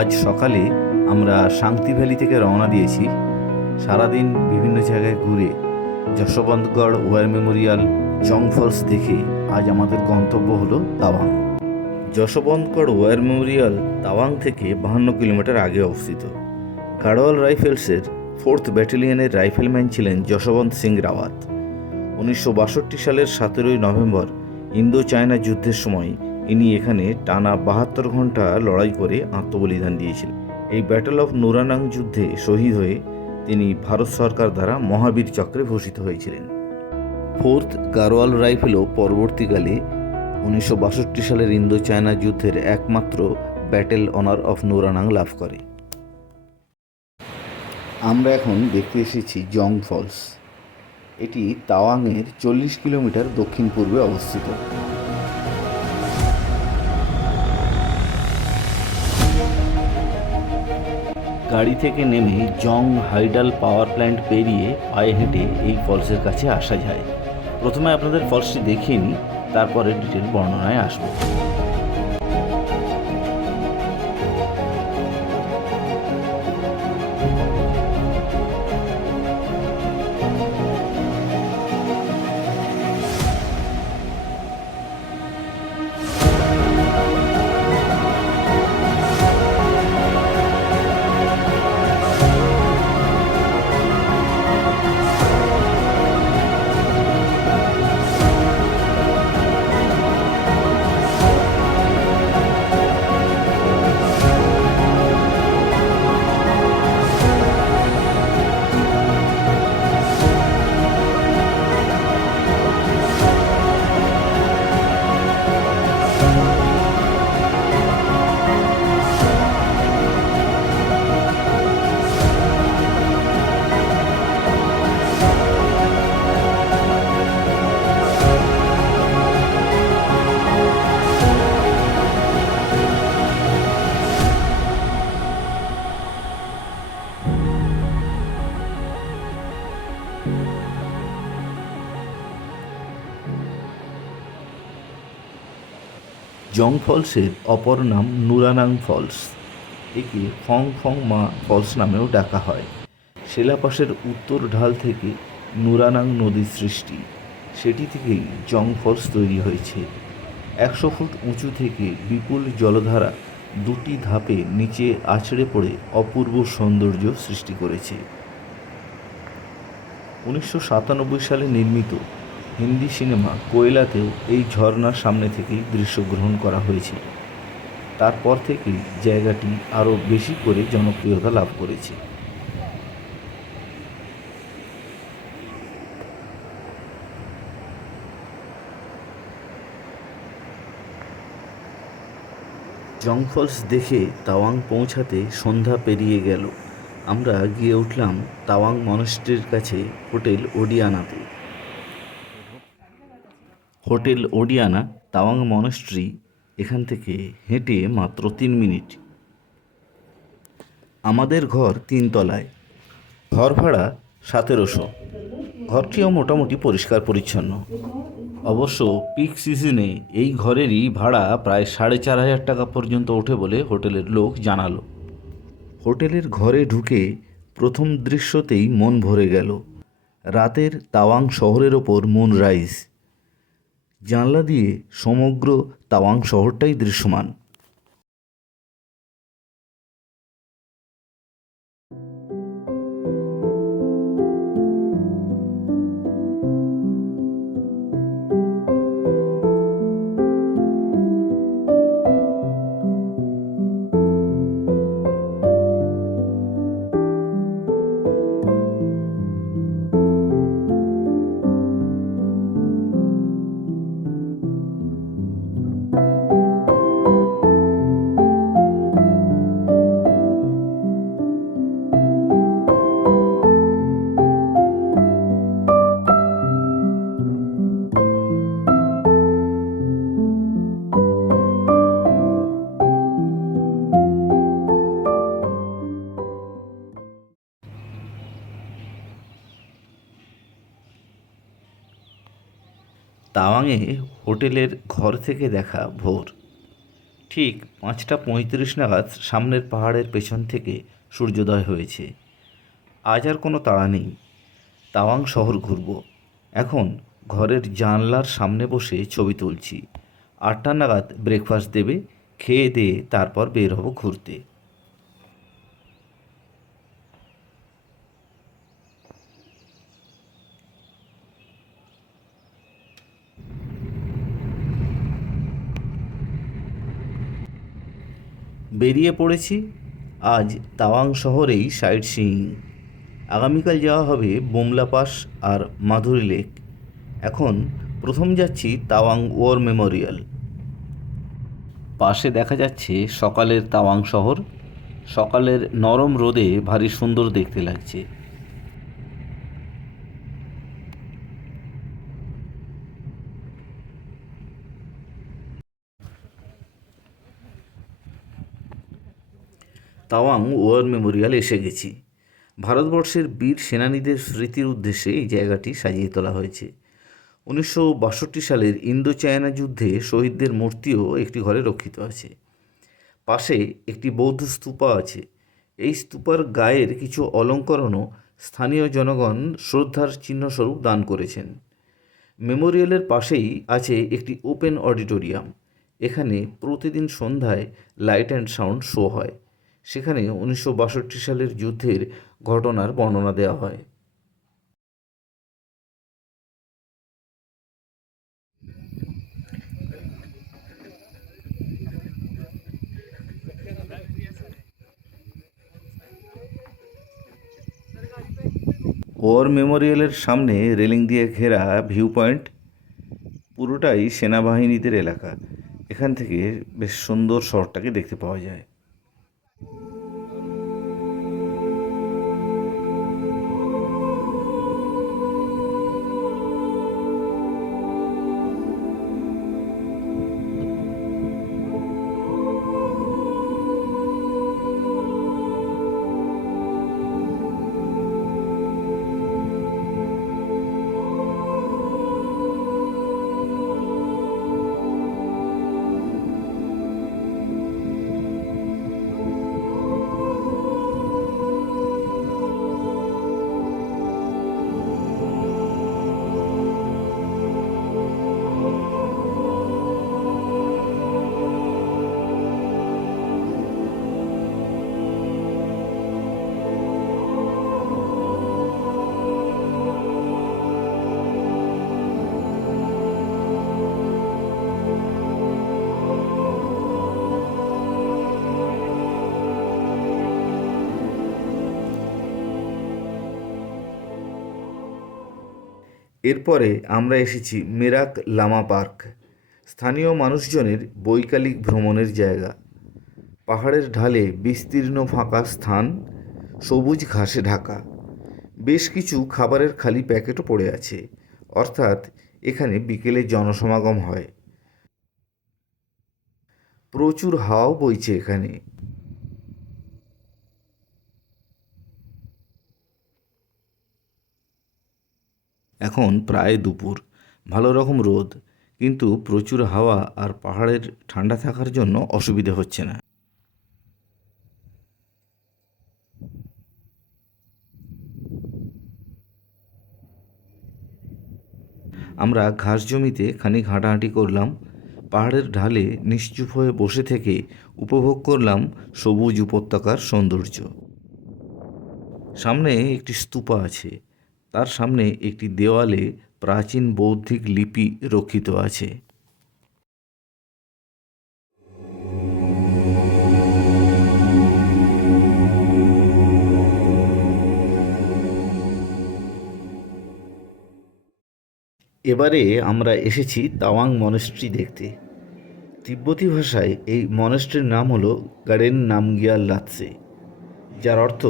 আজ সকালে আমরা শান্তি ভ্যালি থেকে রওনা দিয়েছি। সারাদিন বিভিন্ন জায়গায় ঘুরে যশবন্তগড় ওয়ার মেমোরিয়াল, জং ফলস দেখে আজ আমাদের গন্তব্য হলো তাওয়াং। যশবন্তগড় ওয়ার মেমোরিয়াল তাওয়াং থেকে 52 কিলোমিটার আগে অবস্থিত। গাড়োয়াল রাইফেলসের 4th ব্যাটালিয়নের রাইফেলম্যান ছিলেন যশবন্ত সিং রাওয়াত। 1962 সালের 17 নভেম্বর ইন্দো চায়না যুদ্ধের সময় ইনি এখানে টানা 72 ঘন্টা লড়াই করে আত্মবলিদান দিয়েছিলেন। এই ব্যাটল অফ নুরানাং যুদ্ধে শহীদ হয়ে তিনি ভারত সরকার দ্বারা মহাবীর চক্রে ভূষিত হয়েছিলেন। 4th গাড়োয়াল রাইফেলও পরবর্তীকালে 1962 সালের ইন্দো চায়না যুদ্ধের একমাত্র ব্যাটেল অনার অফ নুরানাং লাভ করে। আমরা এখন দেখতে এসেছি জং ফলস। এটি তাওয়াংয়ের 40 কিলোমিটার দক্ষিণ পূর্বে অবস্থিত। গাড়ি থেকে নেমে জং হাইডাল পাওয়ার প্ল্যান্ট পেরিয়ে পায়ে হেঁটে এই ফলসের কাছে আসা যায়। প্রথমে আপনাদের ফলসটি দেখিয়ে নিই, তারপরে ডিটেল বর্ণনায় আসবো। জং ফলসের অপর নাম নুরানাং ফলস। একে ফং ফং মা ফলস নামেও ডাকা হয়। শিলাপাসের উত্তর ঢাল থেকে নুরানাং নদীর সৃষ্টি, সেটি থেকেই জং ফলস তৈরি হয়েছে। 100 ফুট উঁচু থেকে বিপুল জলধারা দুটি ধাপে নিচে আছড়ে পড়ে অপূর্ব সৌন্দর্য সৃষ্টি করেছে। 1997 সালে নির্মিত হিন্দি সিনেমা কোয়েলাতেও এই ঝর্ণার সামনে থেকেই দৃশ্যগ্রহণ করা হয়েছে। তারপর থেকেই জায়গাটি আরও বেশি করে জনপ্রিয়তা লাভ করেছে। জং ফলস দেখে তাওয়াং পৌঁছাতে সন্ধ্যা পেরিয়ে গেল। আমরা গিয়ে উঠলাম তাওয়াং মনাস্ট্রির কাছে হোটেল ওডিয়ানাতে। হোটেল ওডিয়ানা তাওয়াং মনাস্ট্রি এখান থেকে হেঁটে মাত্র 3 মিনিট। আমাদের ঘর 3 তলায়, ঘর ভাড়া 1700। ঘরটিও মোটামুটি পরিষ্কার পরিচ্ছন্ন। অবশ্য পিক সিজনে এই ঘরেরই ভাড়া প্রায় 4500 টাকা পর্যন্ত ওঠে বলে হোটেলের লোক জানালো। হোটেলের ঘরে ঢুকে প্রথম দৃশ্যতেই মন ভরে গেল। রাতের তাওয়াং শহরের ওপর মুনরাইজ। জানলা দিয়ে সমগ্র তাওয়াং শহরটাই দৃশ্যমান। তাওয়াংয়ে হোটেলের ঘর থেকে দেখা ভোর। ঠিক 5:35 নাগাদ সামনের পাহাড়ের পেছন থেকে সূর্যোদয় হয়েছে। আজ আর কোনো তাড়া নেই, তাওয়াং শহর ঘুরব। এখন ঘরের জানলার সামনে বসে ছবি তুলছি। 8টা নাগাদ ব্রেকফাস্ট দেবে, খেয়ে দিয়ে তারপর বের হব ঘুরতে। বেরিয়ে পড়েছি। আজ তাওয়াং শহরেই সাইট সিইং। আগামীকাল যাওয়া হবে বোমলা পাস আর মাধুরী লেক। এখন প্রথম যাচ্ছি তাওয়াং ওয়ার মেমোরিয়াল। পাশে দেখা যাচ্ছে সকালের তাওয়াং শহর। সকালের নরম রোদে ভারী সুন্দর দেখতে লাগছে। তাওয়াং ওয়ার মেমোরিয়াল এসে গেছি। ভারতবর্ষের বীর সেনানীদের স্মৃতির উদ্দেশ্যে এই জায়গাটি সাজিয়ে তোলা হয়েছে। 1962 সালের ইন্দো চায়না যুদ্ধে শহীদদের মূর্তিও একটি ঘরে রক্ষিত আছে। পাশে একটি বৌদ্ধ স্তূপা আছে। এই স্তূপার গায়ের কিছু অলঙ্করণও স্থানীয় জনগণ শ্রদ্ধার চিহ্নস্বরূপ দান করেছেন। মেমোরিয়ালের পাশেই আছে একটি ওপেন অডিটোরিয়াম। এখানে প্রতিদিন সন্ধ্যায় লাইট অ্যান্ড সাউন্ড শো হয়। সেখানে 1962 সালের যুদ্ধের ঘটনার বর্ণনা দেওয়া হয়। ওয়ার মেমোরিয়ালের সামনে রেলিং দিয়ে ঘেরা ভিউ পয়েন্ট, পুরোটাই সেনাবাহিনীদের এলাকা। এখান থেকে বেশ সুন্দর শহরটাকে দেখতে পাওয়া যায়। এরপরে আমরা এসেছি মেরাক লামা পার্ক, স্থানীয় মানুষজনের বৈকালিক ভ্রমণের জায়গা। পাহাড়ের ঢালে বিস্তীর্ণ ফাঁকা স্থান, সবুজ ঘাসে ঢাকা। বেশ কিছু খাবারের খালি প্যাকেটও পড়ে আছে, অর্থাৎ এখানে বিকেলে জনসমাগম হয়। প্রচুর হাওয়াও বইছে এখানে। এখন প্রায় দুপুর, ভালো রকম রোদ, কিন্তু প্রচুর হাওয়া আর পাহাড়ের ঠান্ডা থাকার জন্য অসুবিধে হচ্ছে না। আমরা ঘাস জমিতে খানিক হাঁটাহাঁটি করলাম। পাহাড়ের ঢালে নিশ্চুপ হয়ে বসে থেকে উপভোগ করলাম সবুজ উপত্যকার সৌন্দর্য। সামনে একটি স্তূপা আছে, তার সামনে একটি দেওয়ালে প্রাচীন বৌদ্ধিক লিপি রক্ষিত আছে। এবারে আমরা এসেছি তাওয়াং মনেস্ট্রি দেখতে। তিব্বতী ভাষায় এই মনেস্ট্রির নাম হলো গার্ডেন নামগিয়াল লাতসে, যার অর্থ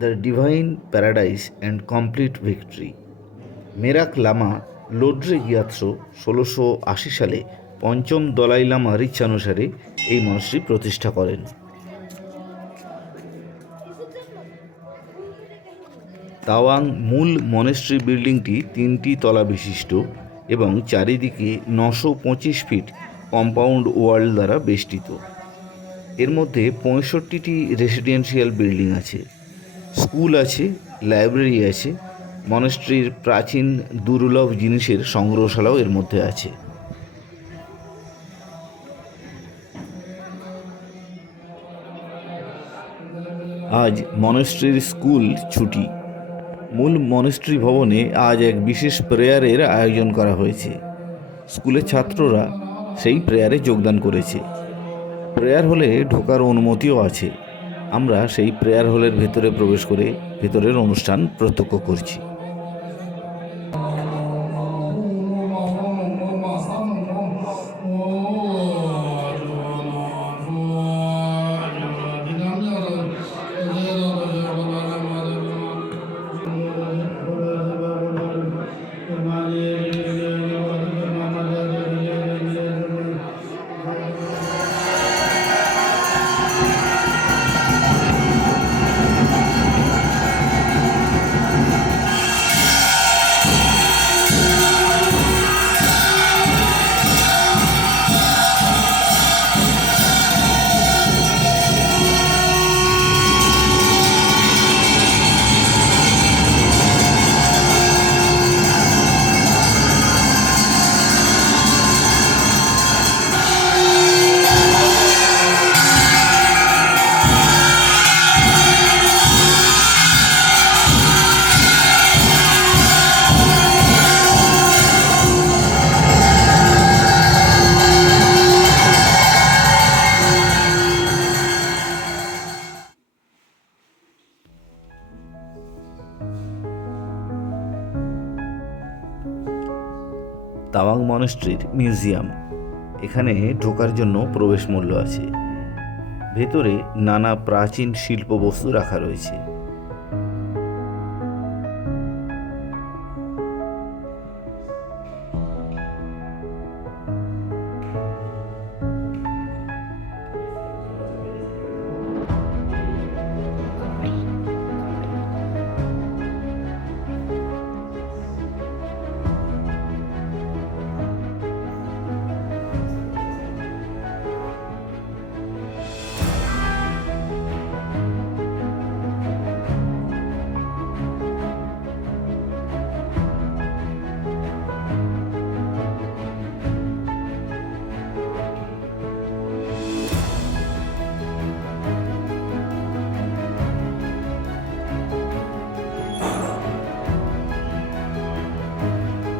the divine paradise and complete victory. Merak Lama Lodre Gyatso 1680 সালে পঞ্চম দলাই লামার ইচ্ছানুসারে এই মনেস্ট্রি প্রতিষ্ঠা করেন। তাওয়াং মূল মনেস্ট্রি বিল্ডিংটি 3টি তলা বিশিষ্ট এবং চারিদিকে 925 ফিট কম্পাউন্ড ওয়াল দ্বারা বেষ্টিত। এর মধ্যে 65টি রেসিডেন্সিয়াল বিল্ডিং আছে, স্কুল আছে, লাইব্রেরি আছে, মনাস্ট্রির প্রাচীন দুর্লভ জিনিসের সংগ্রহশালাও এর মধ্যে আছে। আজ মনাস্ট্রির স্কুল ছুটি। মূল মনাস্ট্রি ভবনে আজ এক বিশেষ প্রেয়ারের আয়োজন করা হয়েছে। স্কুলের ছাত্ররা সেই প্রেয়ারে যোগদান করেছে। প্রেয়ার হলে ঢোকার অনুমতিও আছে। আমরা সেই প্রেয়ার হলের ভেতরে প্রবেশ করে ভেতরের অনুষ্ঠান প্রত্যক্ষ করছি। তাওয়াং মনাস্ট্রির মিউজিয়াম। এখানে ঢোকার জন্য প্রবেশ মূল্য আছে। ভেতরে নানা প্রাচীন শিল্প বস্তু রাখা রয়েছে।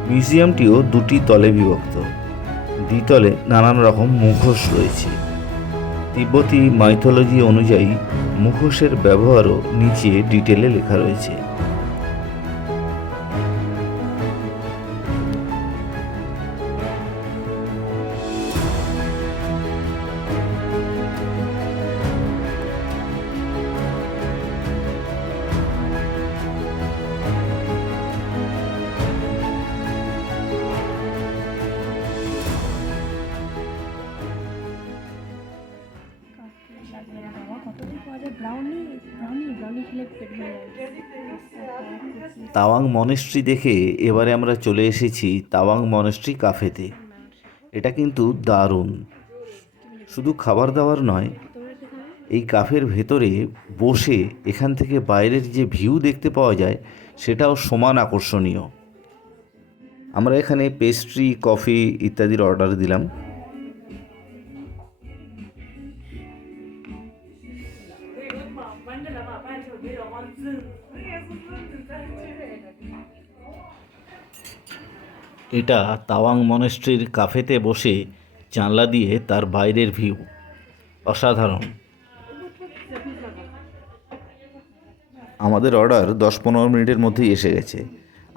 মিউজিয়ামটিও দুটি তলে বিভক্ত। দ্বিতলে নানান রকম মুখোশ রয়েছে। তিব্বতী মাইথোলজি অনুযায়ী মুখোশের ব্যবহারও নিচে ডিটেলে লেখা রয়েছে। তাওয়াং মনাস্ট্রি দেখে এবারে আমরা চলে এসেছি তাওয়াং মনাস্ট্রি কাফেতে। এটা কিন্তু দারুণ। শুধু খাবার দাবার নয়, এই কাফের ভেতরে বসে এখান থেকে বাইরের যে ভিউ দেখতে পাওয়া যায় সেটাও সমান আকর্ষণীয়। আমরা এখানে পেস্ট্রি, কফি ইত্যাদির অর্ডার দিলাম। এটা তাওয়াং মনাস্ট্রির কাফেতে বসে জানলা দিয়ে তার বাইরের ভিউ অসাধারণ। আমাদের অর্ডার 10-15 মিনিটের মধ্যেই এসে গেছে।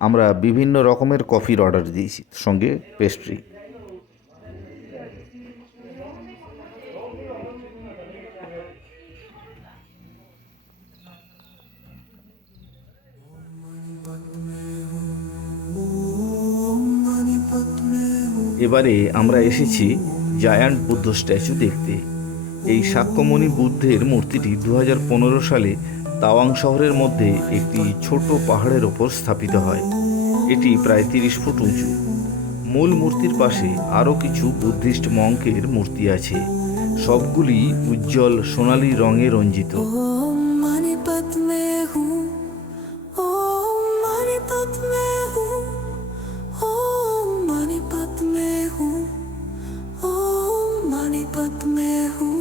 আমরা বিভিন্ন রকমের কফির অর্ডার দিয়েছি, সঙ্গে পেস্ট্রি। এবারে আমরা এসেছি জায়ান্ট বুদ্ধ স্ট্যাচু দেখতে। এই শাক্যমণি বুদ্ধের মূর্তিটি 2015 সালে তাওয়াং শহরের মধ্যে একটি ছোট পাহাড়ের ওপর স্থাপিত হয়। এটি প্রায় 30 ফুট উঁচু। মূল মূর্তির পাশে আরও কিছু বুদ্ধিস্ট মঙ্কের মূর্তি আছে, সবগুলি উজ্জ্বল সোনালী রঙে রঞ্জিত। ओम मणिपत में हूँ, ओम मणिपत में हूँ, ओम मणिपत में हूँ, ओम मणिपत में हूँ,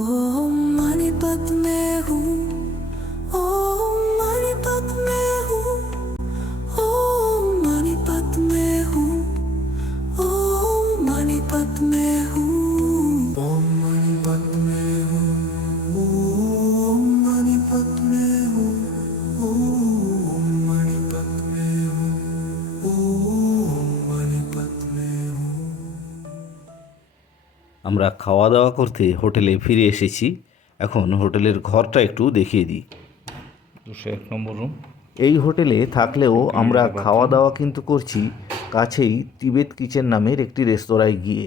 ओम मणिपत में हूँ, ओम मणिपत में हूँ, ओम मणिपत में हूँ, ओम मणिपत में हूँ, ओम मणिपत में हूँ, ओम मणिपत में हूँ, ओम मणिपत में हूँ, ओम मणिपत में हूँ। আমরা খাওয়া দাওয়া করতে হোটেলে ফিরে এসেছি। এখন হোটেলের ঘরটা একটু দেখিয়ে দিই। 201 নম্বর রুম। এই হোটেলে থাকলেও আমরা খাওয়া দাওয়া কিন্তু করছি কাছেই তিবেত কিচেন নামের একটি রেস্তোরাঁয় গিয়ে।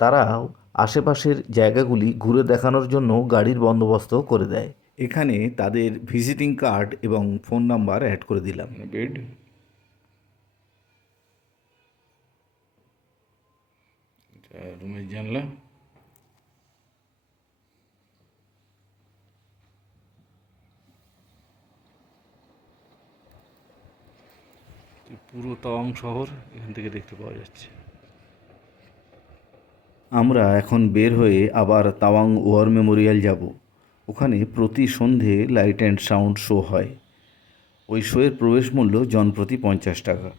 তারাও আশেপাশের জায়গাগুলি ঘুরে দেখানোর জন্য গাড়ির বন্দোবস্ত করে দেয়। এখানে তাদের ভিজিটিং কার্ড এবং ফোন নাম্বার অ্যাড করে দিলাম। বেড, রুমের জানলা, পুরো তাওয়াং শহর এখান থেকে দেখতে পাওয়া যাচ্ছে। আমরা এখন বের হয়ে আবার তাওয়াং ওয়ার মেমোরিয়াল যাব। ওখানে প্রতি সন্ধে লাইট অ্যান্ড সাউন্ড শো হয়। ওই শোয়ের প্রবেশ মূল্য জনপ্রতি 50 টাকা।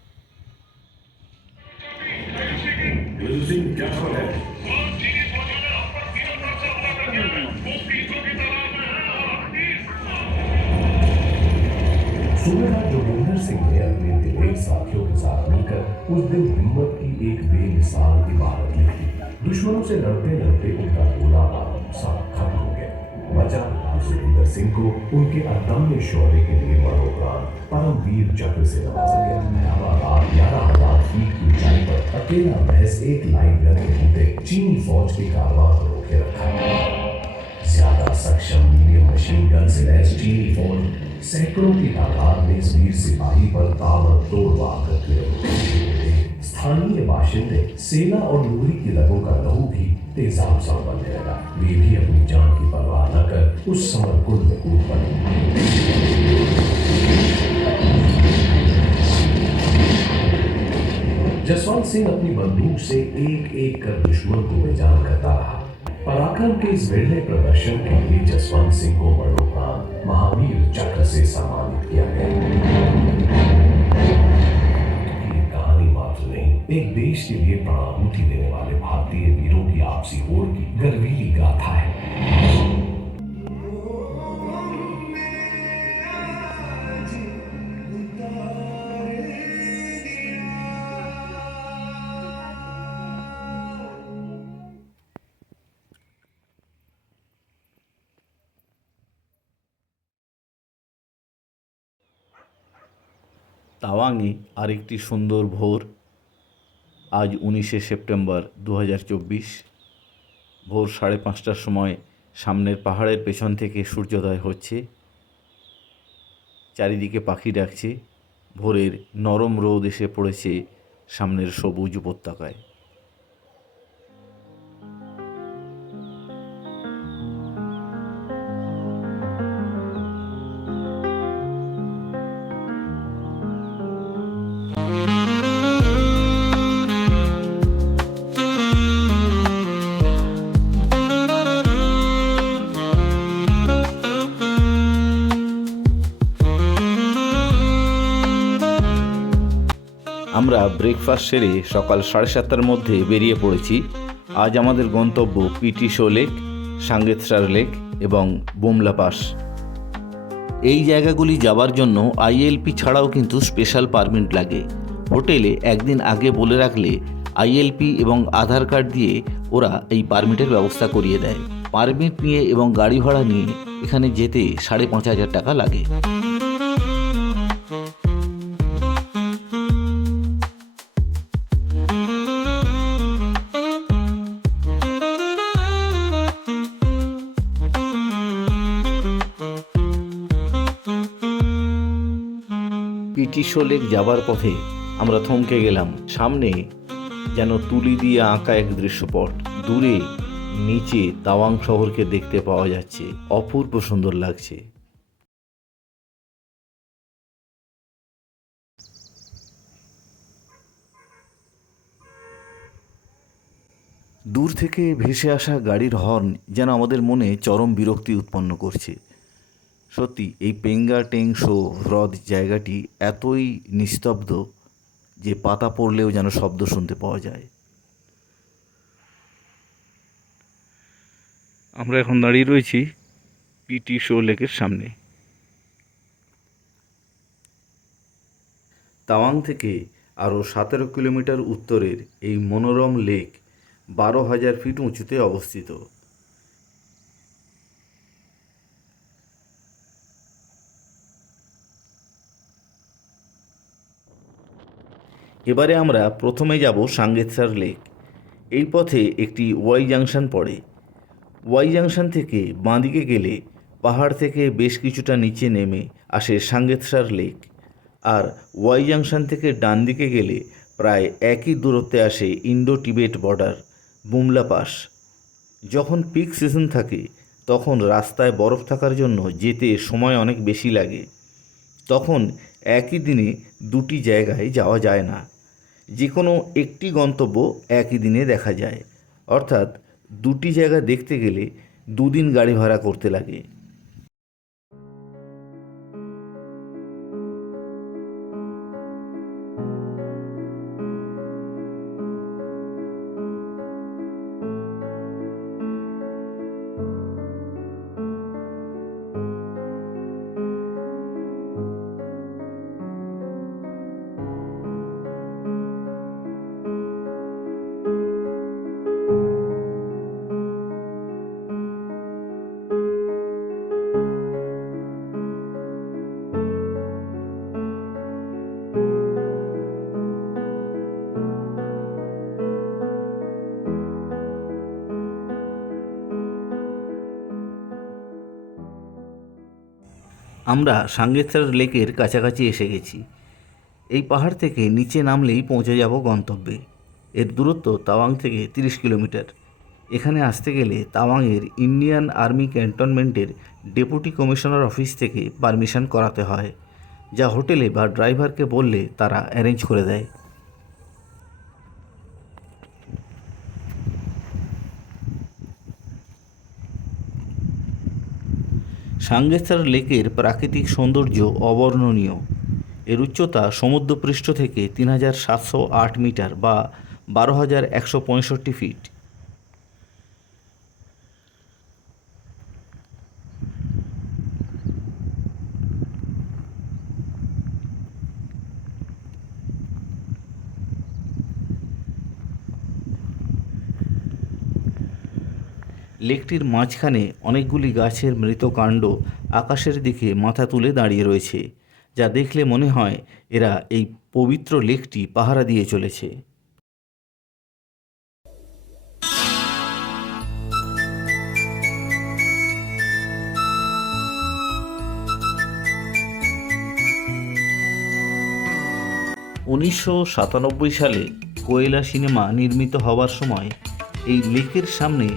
सूबेदार जोगिंदर सिंह ने अपने दिलेर साथियों के साथ मिलकर उस दिन हिम्मत की एक बेमिसाल इबारत लिखी। दुश्मनों से लड़ते लड़ते उनका गोलाबार सब खत्म हो गया। बचा जोगिंदर सिंह को उनके अदम्य शौर्य के लिए मरणोपरांत परमवीर चक्र से नवाजा गया। 11,000 फीट की ऊंचाई पर अकेला महज एक लाइन गन के बूते चीनी फौज के कारवां को रोके रखा। ज्यादा सक्षम मीडियम मशीन गन से लैस चीनी फौज सैकड़ों की तादाद में इस वीर सिपाही पर ताबड़तोड़ वार करते रहे। स्थानीय बाशिंदे सेना और नूरी की रगों का लहू भी तेजाब सा बनने लगा। वे भी अपनी जान की परवाह न कर उस समर कुंड में कूद पड़े। जसवंत सिंह अपनी बंदूक से एक एक कर दुश्मन को बेजान करता रहा। पराक्रम के इस विरले प्रदर्शन के लिए जसवंत सिंह को मरणोपरांत महावीर चक्र से सम्मानित किया गया। ये कहानी मात्र नहीं, एक देश के लिए प्राणाहुति देने वाले भारतीय वीरों की आपसी होड़ की गर्वीली गाथा है। তাওয়াংয়ে আরেকটি সুন্দর ভোর। আজ 19শে সেপ্টেম্বর 2024। ভোর 5:30টার সময় সামনের পাহাড়ের পেছন থেকে সূর্যোদয় হচ্ছে। চারিদিকে পাখি ডাকছে। ভোরের নরম রোদ এসে পড়েছে সামনের সবুজ উপত্যকায়। আমরা ব্রেকফাস্ট সেরে সকাল 7:30টার মধ্যে বেরিয়ে পড়েছি। আজ আমাদের গন্তব্য পিটি শো লেক, সাঙ্গেতসার লেক এবং বুমলা পাস। এই জায়গাগুলি যাবার জন্য আইএলপি ছাড়াও কিন্তু স্পেশাল পারমিট লাগে। হোটেলে একদিন আগে বলে রাখলে আইএলপি এবং আধার কার্ড দিয়ে ওরা এই পারমিটের ব্যবস্থা করিয়ে দেয়। পারমিট নিয়ে এবং গাড়ি ভাড়া নিয়ে এখানে যেতে 5,500 টাকা লাগে। পিটি শো লেক যাবার পথে আমরা থমকে গেলাম। সামনে যেন তুলি দিয়ে আঁকা এক দৃশ্যপট। দূরে নিচে তাওয়াং শহরকে দেখতে পাওয়া যাচ্ছে, অপূর্ব সুন্দর লাগছে। দূর থেকে ভেসে আসা গাড়ির হর্ন যেন আমাদের মনে চরম বিরক্তি উৎপন্ন করছে। সত্যি এই পেঙ্গা টেং শো হ্রদ জায়গাটি এতই নিস্তব্ধ যে পাতা পড়লেও যেন শব্দ শুনতে পাওয়া যায়। আমরা এখন দাঁড়িয়ে রয়েছি পিটি শো লেকের সামনে। তাওয়াং থেকে আরও 17 কিলোমিটার উত্তরের এই মনোরম লেক 12,000 ফিট উঁচুতে অবস্থিত। এবারে আমরা প্রথমে যাব সাঙ্গেতসার লেক। এই পথে একটি ওয়াই জাংশন পড়ে। ওয়াই জাংশন থেকে বাঁদিকে গেলে পাহাড় থেকে বেশ কিছুটা নিচে নেমে আসে সাঙ্গেতসার লেক, আর ওয়াই জাংশন থেকে ডান দিকে গেলে প্রায় একই দূরত্বে আসে Indo Tibet border Bumla pass. যখন পিক সিজন থাকে তখন রাস্তায় বরফ থাকার জন্য যেতে সময় অনেক বেশি লাগে। তখন একই দিনে দুটি জায়গায় যাওয়া যায় না, যে কোনো একটি গন্তব্য একই দিনে দেখা যায়। অর্থাৎ দুটি জায়গা দেখতে গেলে দুদিন গাড়ি ভাড়া করতে লাগে। আমরা সাঙ্গেতসার লেকের কাছাকাছি এসে গেছি। এই পাহাড় থেকে নিচে নামলেই পৌঁছে যাব গন্তব্যে। এর দূরত্ব তাওয়াং থেকে 30 কিলোমিটার। এখানে আসতে গেলে তাওয়াংয়ের ইন্ডিয়ান আর্মি ক্যান্টনমেন্টের ডেপুটি কমিশনার অফিস থেকে পারমিশন করাতে হয়, যা হোটেলে বা ড্রাইভারকে বললে তারা অ্যারেঞ্জ করে দেয়। সাঙ্গেতসার লেকের প্রাকৃতিক সৌন্দর্য অবর্ণনীয়। এর উচ্চতা সমুদ্রপৃষ্ঠ থেকে 3,708 মিটার বা 12,165 ফিট। লেকটির মাঝখানে অনেকগুলি গাছের মৃত কাণ্ড আকাশের দিকে মাথা তুলে দাঁড়িয়ে রয়েছে, যা দেখলে মনে হয় এরা এই পবিত্র লেকটি পাহারা দিয়ে চলেছে। উনিশশো 97 সালে কোয়েলা সিনেমা নির্মিত হওয়ার সময় এই লেকের সামনে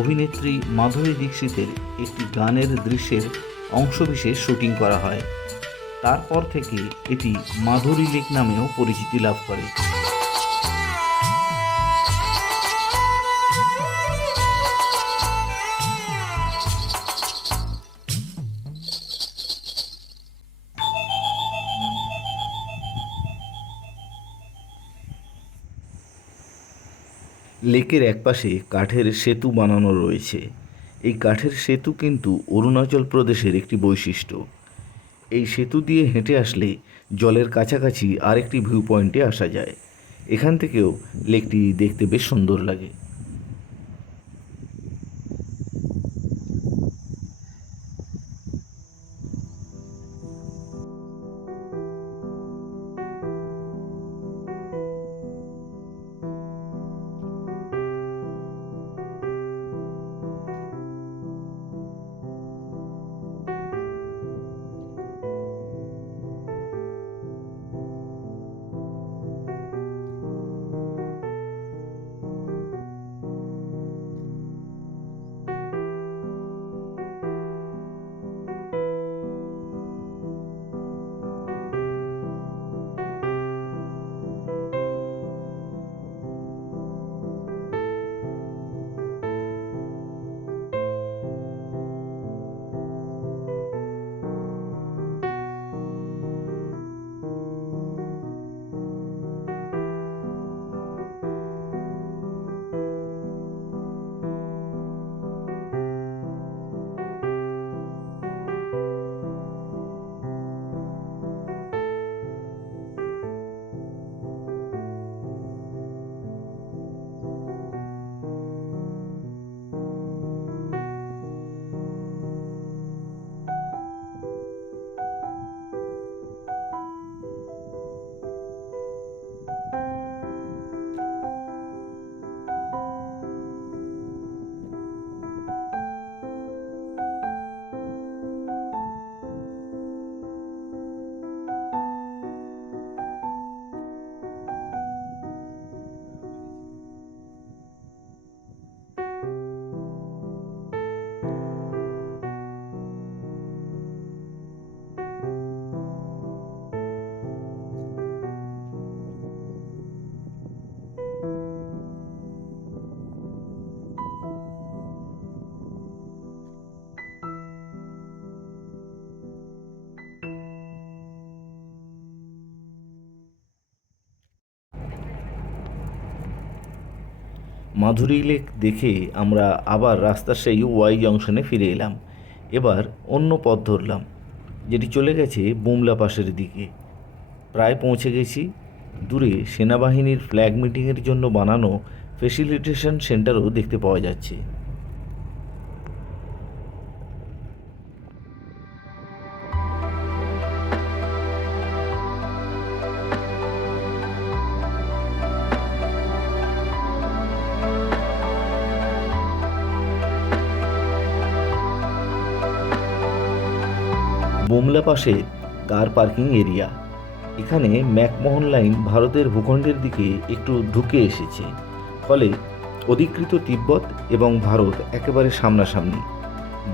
অভিনেত্রী মাধুরী দীক্ষিতের একটি গানের দৃশ্যের অংশবিশেষ শুটিং করা হয়। তারপর থেকে এটি মাধুরী লেক নামেও পরিচিতি লাভ করে। লেকের একপাশে কাঠের সেতু বানানো রয়েছে। এই কাঠের সেতু কিন্তু অরুণাচল প্রদেশের একটি বৈশিষ্ট্য। এই সেতু দিয়ে হেঁটে আসলে জলের কাছাকাছি আরেকটি ভিউ পয়েন্টে আসা যায়। এখান থেকেও লেকটি দেখতে বেশ সুন্দর লাগে। মাধুরী লেক দেখে আমরা আবার রাস্তার সেই ওয়াই জংশনে ফিরে এলাম। এবার অন্য পথ ধরলাম, যেটি চলে গেছে বুমলা পাসের দিকে। প্রায় পৌঁছে গেছি। দূরে সেনাবাহিনীর ফ্ল্যাগ মিটিংয়ের জন্য বানানো ফেসিলিটেশন সেন্টারও দেখতে পাওয়া যাচ্ছে। বুমলা পাশে কার পার্কিং এরিয়া। এখানে ম্যাকমোহন লাইন ভারতের ভূখণ্ডের দিকে একটু ঢুকে এসেছে, ফলে অধিকৃত তিব্বত এবং ভারত একেবারে সামনাসামনি।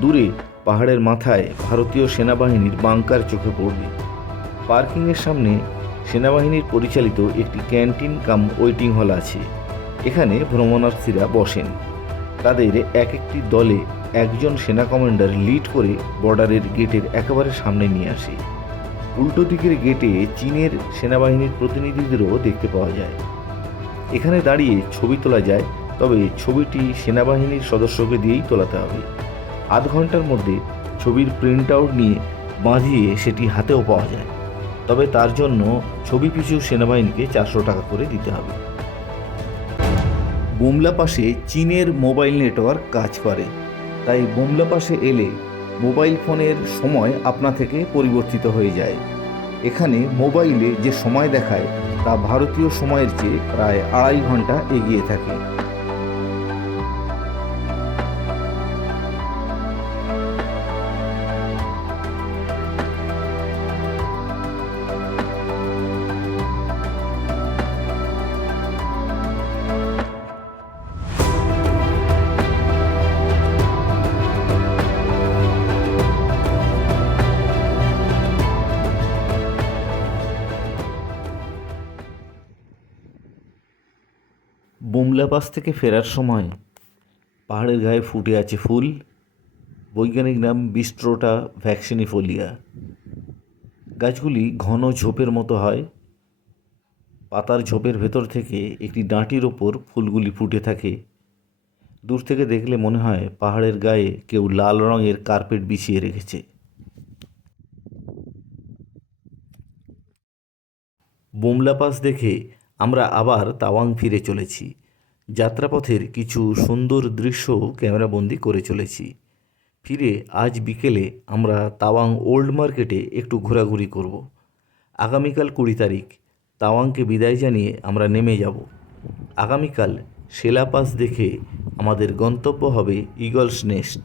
দূরে পাহাড়ের মাথায় ভারতীয় সেনাবাহিনীর বাংকার চোখে পড়বে। পার্কিংয়ের সামনে সেনাবাহিনীর পরিচালিত একটি ক্যান্টিন কাম ওয়েটিং হল আছে। এখানে ভ্রমণার্থীরা বসেন। তাদের এক একটি দলে একজন সেনা কমান্ডার লিড করে বর্ডারের গেটের একেবারে সামনে নিয়ে আসে। উল্টো দিকের গেটে চীনের সেনাবাহিনীর প্রতিনিধিদেরও দেখতে পাওয়া যায়। এখানে দাঁড়িয়ে ছবি তোলা যায়, তবে ছবিটি সেনাবাহিনীর সদস্যকে দিয়েই তোলাতে হবে। আধ ঘন্টার মধ্যে ছবির প্রিন্ট আউট নিয়ে বাঁধিয়ে সেটি হাতেও পাওয়া যায়, তবে তার জন্য ছবি পিছু সেনাবাহিনীকে 400 টাকা করে দিতে হবে। বুমলা পাশে চীনের মোবাইল নেটওয়ার্ক কাজ করে, তাই বুমলা পাশে এলে মোবাইল ফোনের সময় আপনা থেকে পরিবর্তিত হয়ে যায়। এখানে মোবাইলে যে সময় দেখায় তা ভারতীয় সময়ের চেয়ে প্রায় 2.5 ঘন্টা এগিয়ে থাকে। বুমলা পাস থেকে ফেরার সময় পাহাড়ের গায়ে ফুটে আছে ফুল। বৈজ্ঞানিক নাম বিস্ট্রোটা ভ্যাক্সিনিফোলিয়া। গাছগুলি ঘন ঝোপের মতো হয়। পাতার ঝোপের ভেতর থেকে একটি ডাঁটির ওপর ফুলগুলি ফুটে থাকে। দূর থেকে দেখলে মনে হয় পাহাড়ের গায়ে কেউ লাল রঙের কার্পেট বিছিয়ে রেখেছে। বুমলা পাস দেখে আমরা আবার তাওয়াং ফিরে চলেছি। যাত্রাপথের কিছু সুন্দর দৃশ্য ক্যামেরাবন্দি করে চলেছি। ফিরে আজ বিকেলে আমরা তাওয়াং ওল্ড মার্কেটে একটু ঘোরাঘুরি করব। আগামীকাল 20 তারিখ তাওয়াংকে বিদায় জানিয়ে আমরা নেমে যাব। আগামীকাল শেলা পাস দেখে আমাদের গন্তব্য হবে ইগলস নেস্ট।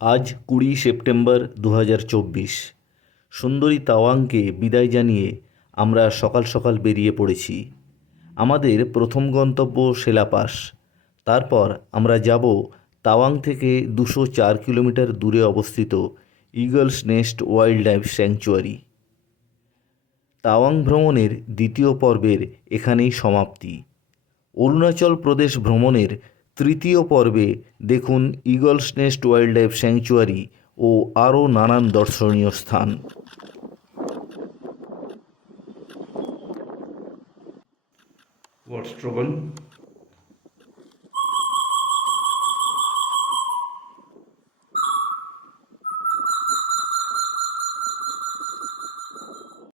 আজ 20 সেপ্টেম্বর 2024। সুন্দরী তাওয়াংকে বিদায় জানিয়ে আমরা সকাল সকাল বেরিয়ে পড়েছি। আমাদের প্রথম গন্তব্য সেলাপাস। তারপর আমরা যাব তাওয়াং থেকে 204 কিলোমিটার দূরে অবস্থিত Eagles nest wildlife sanctuary. Tawang ভ্রমণের দ্বিতীয় পর্বের এখানেই সমাপ্তি। অরুণাচল প্রদেশ ভ্রমণের তৃতীয় পর্বে দেখুন eagle's nest wildlife sanctuary ও আরও নানান দর্শনীয় স্থান। What struggle?